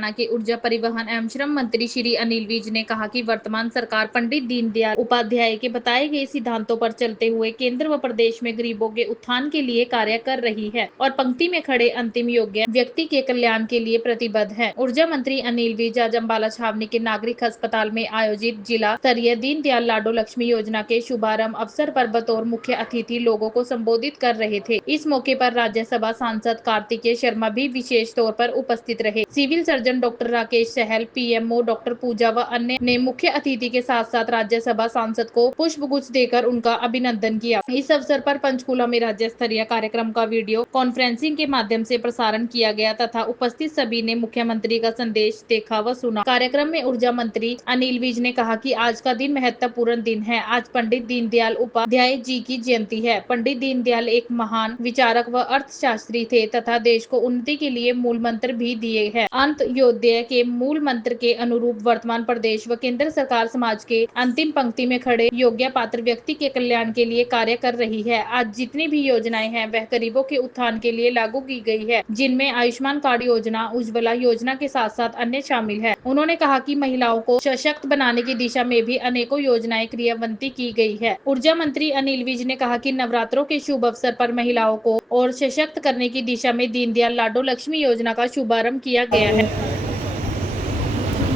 हरियाणा के ऊर्जा परिवहन एवं श्रम मंत्री श्री अनिल विज ने कहा कि वर्तमान सरकार पंडित दीनदयाल उपाध्याय के बताए गए सिद्धांतों पर चलते हुए केंद्र व प्रदेश में गरीबों के उत्थान के लिए कार्य कर रही है और पंक्ति में खड़े अंतिम योग्य व्यक्ति के कल्याण के लिए प्रतिबद्ध है। ऊर्जा मंत्री अनिल विज आज अम्बाला छावनी के नागरिक अस्पताल में आयोजित जिला स्तरीय दीनदयाल लाडो लक्ष्मी योजना के शुभारंभ अवसर पर बतौर मुख्य अतिथि लोगों को संबोधित कर रहे थे। इस मौके पर राज्यसभा सांसद कार्तिकेय शर्मा भी विशेष तौर पर उपस्थित रहे। सिविल सर्जन डॉक्टर राकेश सहल, पीएमओ डॉक्टर पूजा व अन्य ने मुख्य अतिथि के साथ साथ राज्यसभा सांसद को पुष्प गुच्छ देकर उनका अभिनंदन किया। इस अवसर पर पंचकूला में राज्य स्तरीय कार्यक्रम का वीडियो कॉन्फ्रेंसिंग के माध्यम से प्रसारण किया गया तथा उपस्थित सभी ने मुख्यमंत्री का संदेश देखा व सुना। कार्यक्रम में ऊर्जा मंत्री अनिल विज ने कहा कि आज का दिन महत्वपूर्ण दिन है। आज पंडित दीनदयाल उपाध्याय जी की जयंती है। पंडित दीनदयाल एक महान विचारक व अर्थशास्त्री थे तथा देश को उन्नति के लिए मूल मंत्र भी दिए हैं। अंत्योदय के मूल मंत्र के अनुरूप वर्तमान प्रदेश व केंद्र सरकार समाज के अंतिम पंक्ति में खड़े योग्य पात्र व्यक्ति के कल्याण के लिए कार्य कर रही है। आज जितनी भी योजनाएं हैं वह गरीबों के उत्थान के लिए लागू की गई है, जिनमें आयुष्मान कार्ड योजना, उज्ज्वला योजना के साथ साथ अन्य शामिल है। उन्होंने कहा कि महिलाओं को सशक्त बनाने की दिशा में भी अनेकों योजनाएं क्रियान्वित की गई है। ऊर्जा मंत्री अनिल विज ने कहा कि नवरात्रों के शुभ अवसर पर महिलाओं को और सशक्त करने की दिशा में दीनदयाल लाडो लक्ष्मी योजना का शुभारंभ किया गया है।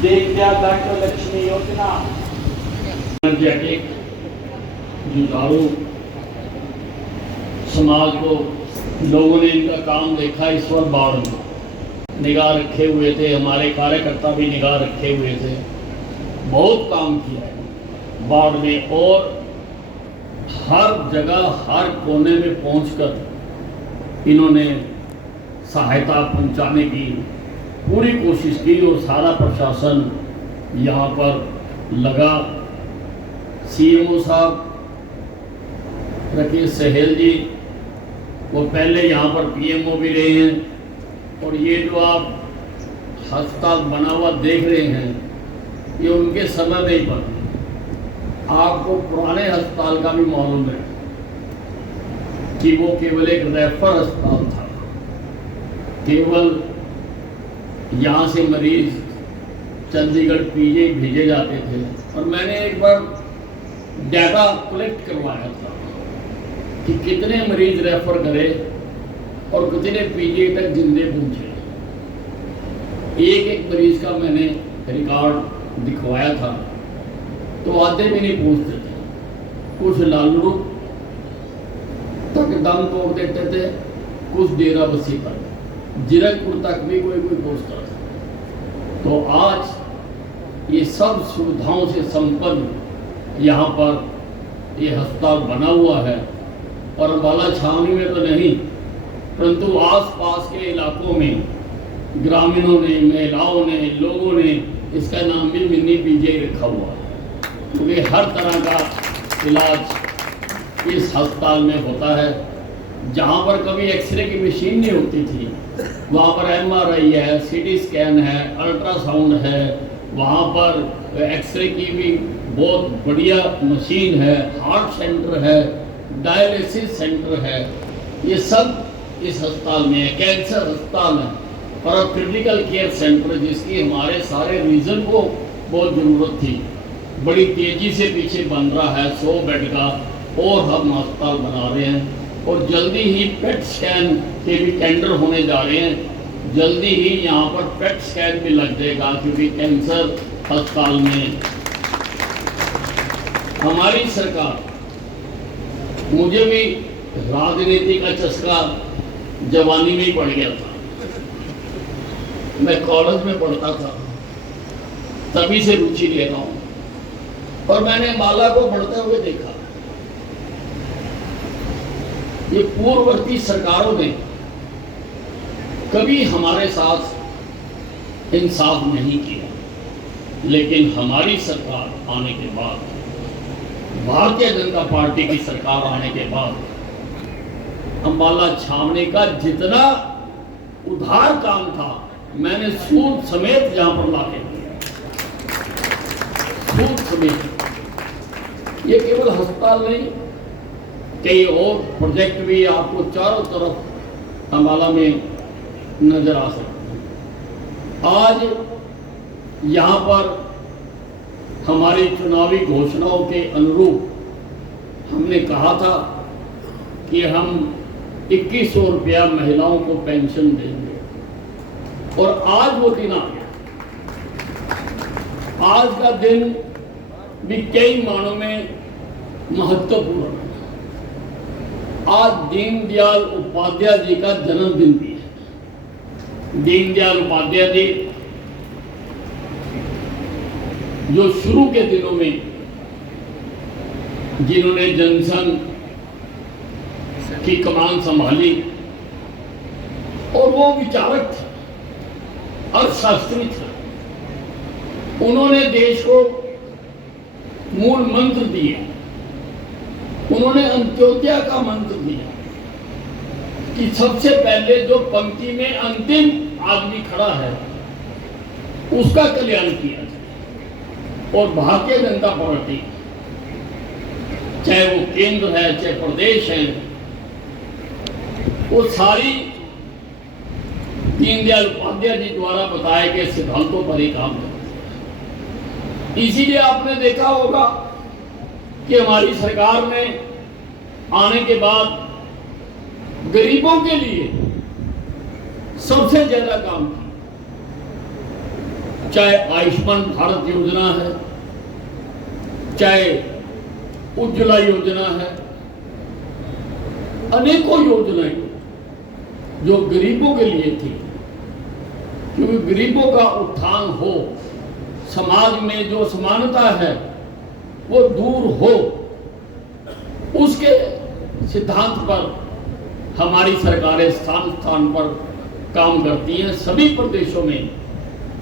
दीनदयाल लाडो लक्ष्मी योजना जुझारू समाज को लोगों ने इनका काम देखा। इस वक्त बाढ़ में निगाह रखे हुए थे, हमारे कार्यकर्ता भी निगाह रखे हुए थे। बहुत काम किया है बाढ़ में और हर जगह हर कोने में पहुंचकर इन्होंने सहायता पहुंचाने की पूरी कोशिश की और सारा प्रशासन यहाँ पर लगा। सीएमओ साहब राकेश सहल जी वो पहले यहाँ पर पीएमओ भी रहे हैं और ये जो आप अस्पताल बना हुआ देख रहे हैं ये उनके समय में ही बना। आपको पुराने अस्पताल का भी मालूम है कि वो केवल एक रेफर अस्पताल था, केवल यहाँ से मरीज चंडीगढ़ पीजे भेजे जाते थे। और मैंने एक बार डाटा कलेक्ट करवाया था कि कितने मरीज रेफर करे और कितने पीजे तक जिंदे पहुंचे। एक एक मरीज का मैंने रिकॉर्ड दिखवाया था तो आधे भी नहीं पहुंचते थे। कुछ लालू तक दम तोड़ देते थे, कुछ डेरा बस्सी तक, जीरकपुर तक भी कोई पहुंचता था। तो आज ये सब सुविधाओं से संपन्न यहाँ पर ये अस्पताल बना हुआ है और अम्बाला छावनी में तो नहीं परंतु आसपास के इलाकों में ग्रामीणों ने, महिलाओं ने, लोगों ने इसका नाम भी मिनी पीजे रखा हुआ है क्योंकि हर तरह का इलाज इस अस्पताल में होता है। जहाँ पर कभी एक्सरे की मशीन नहीं होती थी वहाँ पर एमआरआई है, सीटी स्कैन है, अल्ट्रासाउंड है, वहाँ पर एक्सरे की भी बहुत बढ़िया मशीन है, हार्ट सेंटर है, डायलिसिस सेंटर है। ये सब इस अस्पताल में है। कैंसर अस्पताल है और क्रिटिकल केयर सेंटर जिसकी हमारे सारे रीजन को बहुत ज़रूरत थी, बड़ी तेज़ी से पीछे बन रहा है। 100 बेड का और हम अस्पताल बना रहे हैं और जल्दी ही पेट स्कैन के भी टेंडर होने जा रहे हैं। जल्दी ही यहाँ पर पेट स्कैन भी लग जाएगा क्योंकि कैंसर अस्पताल में हमारी सरकार, मुझे भी राजनीति का चस्का जवानी में ही पड़ गया था। मैं कॉलेज में पढ़ता था तभी से रुचि ले रहा हूँ और मैंने अम्बाला को बढ़ते हुए देखा। ये पूर्ववर्ती सरकारों ने कभी हमारे साथ इंसाफ नहीं किया, लेकिन हमारी सरकार आने के बाद, भारतीय जनता पार्टी की सरकार आने के बाद अम्बाला छावनी का जितना उधार काम था मैंने सूद समेत यहां पर लाके दिया। सूद समेत। ये केवल अस्पताल नहीं, कई और प्रोजेक्ट भी आपको चारों तरफ अम्बाला में नजर आ सकते हैं। आज यहाँ पर हमारी चुनावी घोषणाओं के अनुरूप हमने कहा था कि हम 2100 रुपया महिलाओं को पेंशन देंगे, और आज वो दिन आ गया। आज का दिन भी कई मानों में महत्वपूर्ण है। आज दीनदयाल उपाध्याय जी का जन्मदिन भी है। दीनदयाल उपाध्याय जी जो शुरू के दिनों में जिन्होंने जनसंघ की कमान संभाली, और वो विचारक थे, अर्थशास्त्री थे। उन्होंने देश को मूल मंत्र दिए, उन्होंने अंत्योदय का मंत्र दिया कि सबसे पहले जो पंक्ति में अंतिम आदमी खड़ा है उसका कल्याण किया जाए। और भारतीय जनता पार्टी, चाहे वो केंद्र है चाहे प्रदेश है, वो सारी दीनदयाल उपाध्याय जी द्वारा बताए गए सिद्धांतों पर ही काम करती है। इसीलिए आपने देखा होगा कि हमारी सरकार ने आने के बाद गरीबों के लिए सबसे ज्यादा काम किया। चाहे आयुष्मान भारत योजना है, चाहे उज्ज्वला योजना है, अनेकों योजनाएं जो गरीबों के लिए थी, क्योंकि गरीबों का उत्थान हो, समाज में जो समानता है वो दूर हो, उसके सिद्धांत पर हमारी सरकारें स्थान स्थान पर काम करती हैं। सभी प्रदेशों में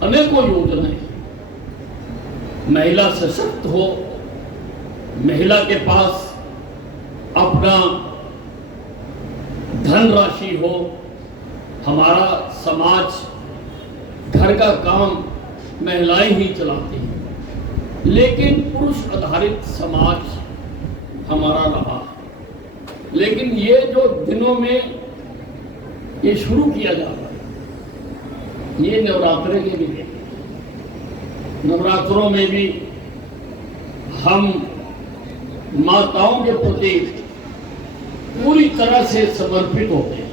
अनेकों योजनाएं, महिला सशक्त हो, महिला के पास अपना धनराशि हो, हमारा समाज घर का काम महिलाएं ही चलाती हैं, लेकिन पुरुष आधारित समाज हमारा रहा है। लेकिन ये जो दिनों में ये शुरू किया जा रहा है, ये नवरात्रे के लिए, नवरात्रों में भी हम माताओं के प्रति पूरी तरह से समर्पित होते हैं।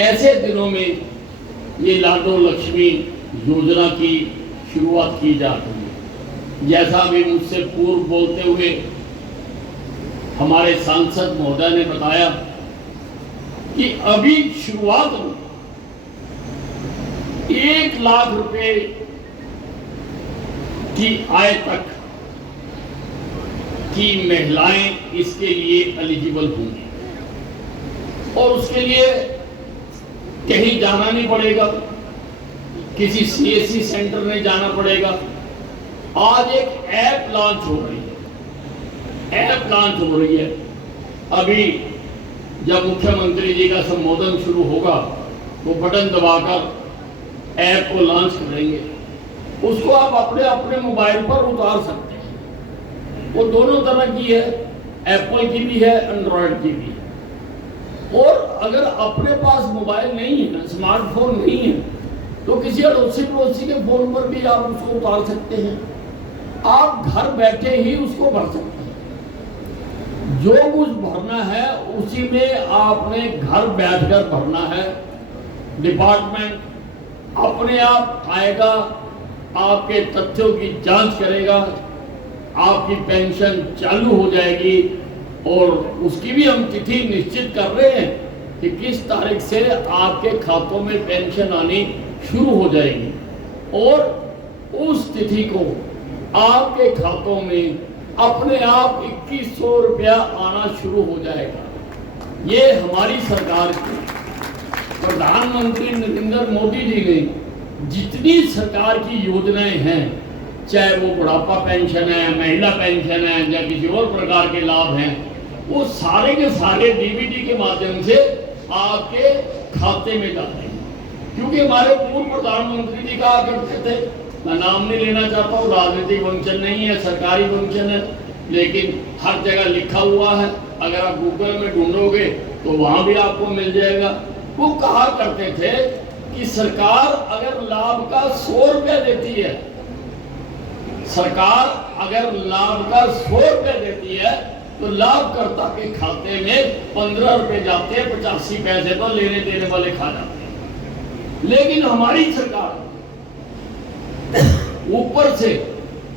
ऐसे दिनों में ये लाडो लक्ष्मी योजना की शुरुआत की जाती है। जैसा भी मुझसे पूर्व बोलते हुए हमारे सांसद महोदय ने बताया कि अभी शुरुआत में 1 लाख रुपए की आय तक की महिलाएं इसके लिए एलिजिबल होंगी, और उसके लिए कहीं जाना नहीं पड़ेगा, किसी सीएससी सेंटर में जाना पड़ेगा। आज एक ऐप लॉन्च हो रही है, अभी जब मुख्यमंत्री जी का संबोधन शुरू होगा वो बटन दबाकर ऐप को लॉन्च करेंगे। उसको आप अपने अपने मोबाइल पर उतार सकते हैं। वो दोनों तरह की है, एप्पल की भी है, एंड्रॉयड की भी है। और अगर अपने पास मोबाइल नहीं है, स्मार्टफोन नहीं है, तो किसी अड़ोसी पड़ोसी के फोन पर भी आप उसको उतार सकते हैं। आप घर बैठे ही उसको भर सकते हैं। जो कुछ भरना है उसी में आपने घर बैठकर भरना है। डिपार्टमेंट अपने आप आएगा, आपके तथ्यों की जांच करेगा, आपकी पेंशन चालू हो जाएगी। और उसकी भी हम तिथि निश्चित कर रहे हैं कि किस तारीख से आपके खातों में पेंशन आनी शुरू हो जाएगी, और उस तिथि को आपके खातों में अपने आप 2100 रुपया आना शुरू हो जाएगा। ये हमारी सरकार की, प्रधानमंत्री नरेंद्र मोदी जी ने जितनी सरकार की योजनाएं हैं, चाहे वो बुढ़ापा पेंशन है, महिला पेंशन है, या किसी और प्रकार के लाभ हैं, वो सारे के सारे डीबीटी के माध्यम से आपके खाते में जाते हैं। क्योंकि हमारे पूर्व प्रधानमंत्री जी कहा करते थे, मैं नाम नहीं लेना चाहता हूँ, राजनीतिक फंक्शन नहीं है, सरकारी फंक्शन है, लेकिन हर जगह लिखा हुआ है, अगर आप गूगल में ढूंढोगे तो वहां भी आपको मिल जाएगा। वो कहा करते थे कि सरकार अगर लाभ का 100 रुपया देती है, सरकार अगर लाभ का 100 रुपया देती है तो लाभकर्ता के खाते में 15 रुपए जाते हैं, 85 पैसे तो लेने देने वाले खा जाते हैं। लेकिन हमारी सरकार ऊपर से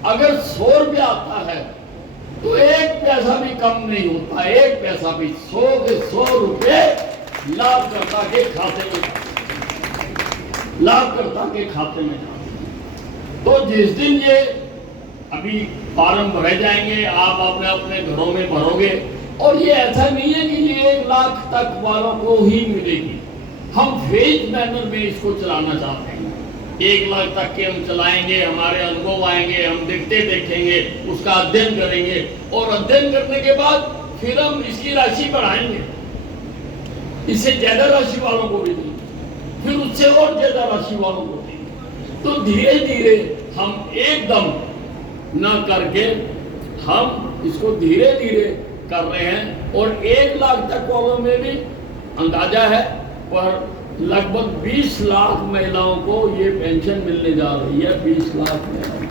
अगर 100 रुपया आता है तो 1 पैसा भी कम नहीं होता, 1 पैसा भी, 100 के 100 रुपए लाभकर्ता के खाते में, लाभकर्ता के खाते में जाते। तो जिस दिन ये अभी फॉर्म भरे जाएंगे, आप अपने अपने घरों में भरोगे, और ये ऐसा नहीं है कि ये 1 लाख तक वालों को ही मिलेगी। हम फेज मैनर में इसको चलाना चाहते हैं। 1 लाख तक के हम चलाएंगे, हमारे अनुभव आएंगे, हम देखते देखेंगे, उसका अध्ययन करेंगे, और अध्ययन करने के बाद फिर हम इसकी राशि बढ़ाएंगे, इससे ज्यादा राशि वालों को भी देंगे, फिर उससे और ज्यादा राशि वालों को देंगे। तो धीरे धीरे हम एकदम ना करके हम इसको धीरे धीरे कर रहे हैं, और 1 लाख तक वालों में भी अंदाजा है, पर लगभग 20 लाख महिलाओं को ये पेंशन मिलने जा रही है। 20 लाख महिलाओं,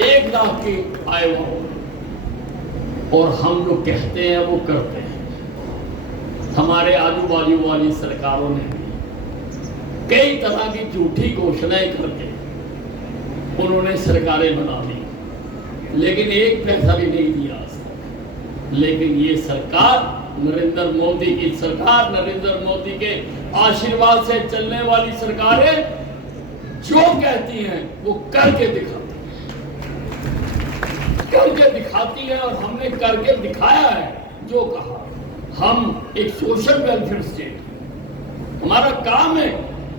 1 लाख की आय वालों, और हम जो कहते हैं वो करते हैं। हमारे आजू बाजू वाली सरकारों ने कई तरह की झूठी घोषणाएं करके उन्होंने सरकारें बना दी, लेकिन 1 पैसा भी नहीं दिया आज तक। लेकिन ये सरकार, नरेंद्र मोदी की सरकार, नरेंद्र मोदी के आशीर्वाद से चलने वाली सरकारें जो कहती हैं वो करके दिखाती हैं, करके दिखाती हैं, और हमने करके दिखाया है जो कहा। हम एक सोशल वेलफेयर स्टेट, हमारा काम है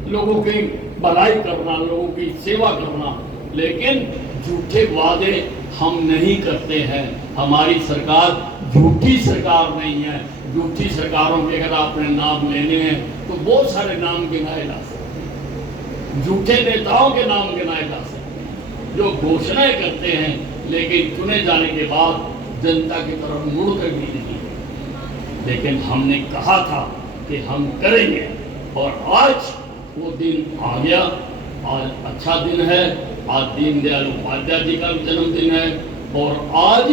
लोगों की भलाई करना, लोगों की सेवा करना, लेकिन झूठे वादे हम नहीं करते हैं। हमारी सरकार झूठी सरकार नहीं है। झूठी सरकारों के अगर आपने नाम लेने हैं तो बहुत सारे नाम गिनाए जा सकते हैं, झूठे नेताओं के नाम गिनाए जा सकते हैं जो घोषणाएं करते हैं, लेकिन चुने जाने के बाद जनता की तरफ मुड़कर भी नहीं। लेकिन हमने कहा था कि हम करेंगे, और आज वो दिन आ गया। आज अच्छा दिन है, आज दीनदयाल उपाध्याय जी का जन्मदिन है, और आज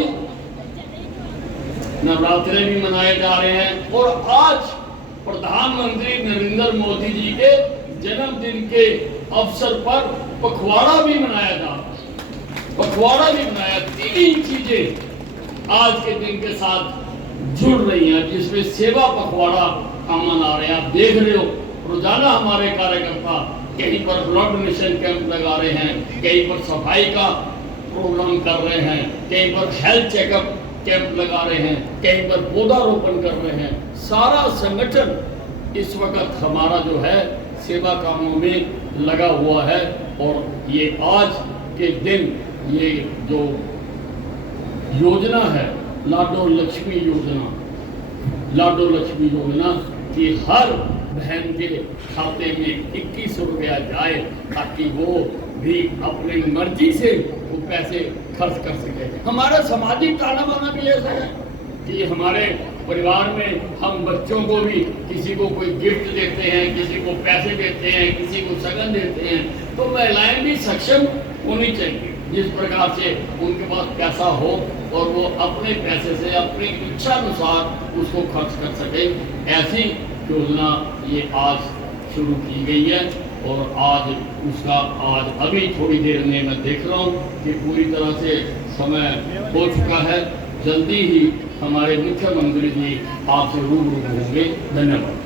नवरात्रे भी मनाए जा रहे हैं, और आज प्रधानमंत्री नरेंद्र मोदी जी के जन्मदिन के अवसर पर पखवाड़ा भी मनाया जा रहा है। पखवाड़ा भी मनाया, 3 चीजें आज के दिन के साथ जुड़ रही हैं, जिसमें सेवा पखवाड़ा हम मना रहे हैं। आप देख रहे हो रोजाना हमारे कार्यकर्ता कहीं पर ब्लड डोनेशन कैंप लगा रहे हैं, कहीं पर सफाई का प्रोग्राम कर रहे हैं, कहीं पर हेल्थ चेकअप कैंप लगा रहे हैं, कहीं पर पौधारोपण कर रहे हैं। सारा संगठन इस वक्त हमारा जो है सेवा कामों में लगा हुआ है, और ये आज के दिन ये जो योजना है लाडो लक्ष्मी योजना, लाडो लक्ष्मी योजना की हर बहन के खाते में 2100 रुपया जाए, ताकि वो भी अपनी मर्जी से वो पैसे खर्च कर सके। हमारा सामाजिक ताना बाना भी ऐसा है कि हमारे परिवार में हम बच्चों को भी किसी को कोई गिफ्ट देते हैं, किसी को पैसे देते हैं, किसी को सगन देते हैं, तो महिलाएं भी सक्षम होनी चाहिए, जिस प्रकार से उनके पास पैसा हो और वो अपने पैसे से अपनी इच्छा अनुसार उसको खर्च कर सके। ऐसी योजना ये आज शुरू की गई है, और आज उसका अभी थोड़ी देर में मैं देख रहा हूँ कि पूरी तरह से समय हो चुका है। जल्दी ही हमारे मुख्यमंत्री जी आपसे रूबरू होंगे। धन्यवाद।